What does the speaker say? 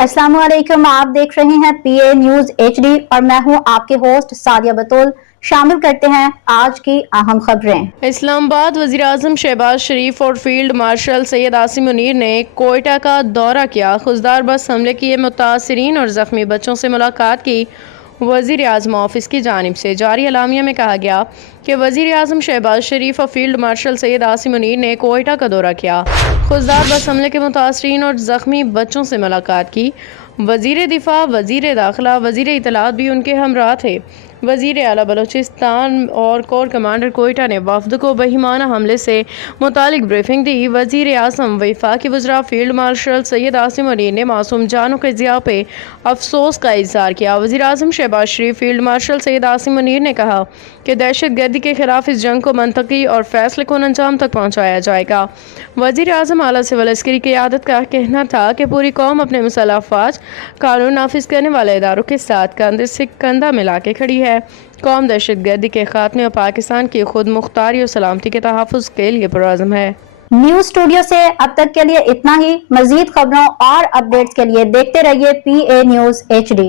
अस्सलाम वालेकुम, आप देख रहे हैं PA न्यूज HD और मैं हूं आपके होस्ट सादिया बतूल। शामिल करते हैं आज की अहम खबरें। इस्लामाबाद वज़ीर-ए-आज़म शहबाज शरीफ और फील्ड मार्शल सैयद आसिम मुनीर ने कोयटा का दौरा किया। खुजदार बस हमले किए मुतासरीन और ज़ख्मी बच्चों से मुलाकात की। वज़ीर आज़म ऑफिस की जानिब से जारी एलामिया में कहा गया कि वज़ीर आज़म शहबाज शरीफ और फील्ड मार्शल सैयद आसिम मुनीर ने कोयटा का दौरा किया। खुजदार बस हमले के मुतासरीन और ज़ख्मी बच्चों से मुलाकात की। वज़ीर दिफा, वज़ीर दाखिला, वज़ीर इत्तलात भी उनके हमरा थे। वज़ीर आला बलूचिस्तान और कोर कमांडर कोयटा ने वफ़द को बहिमाना हमले से मुतालिक ब्रीफिंग दी। वज़ीर आज़म वफाकी वज़रा फील्ड मार्शल सैयद आसिम मुनीर ने मासूम जानों के ज़िया पे अफसोस का इज़हार किया। वज़ीर आज़म शहबाज शरीफ फील्ड मार्शल सैयद आसिम मुनीर ने कहा कि दहशत गर्दी के खिलाफ इस जंग को मंतकी और फैसले कुन अंजाम तक पहुँचाया जाएगा। वज़ीर आज़म आला सिविल अस्करी क़यादत का कहना था कि पूरी कौम अपने मुसल्लह अफ़वाज, कानून नाफिज करने वाले इदारों के साथ कंधे से कंधा मिला के खड़ी है। कौम दहशत गर्दी के खात्मे और पाकिस्तान की खुद मुख्तारी और सलामती के तहफ़्फ़ुज़ के लिए पुरअज़्म है। न्यूज स्टूडियो से अब तक के लिए इतना ही। मज़ीद खबरों और अपडेट्स के लिए देखते रहिए PA न्यूज HD।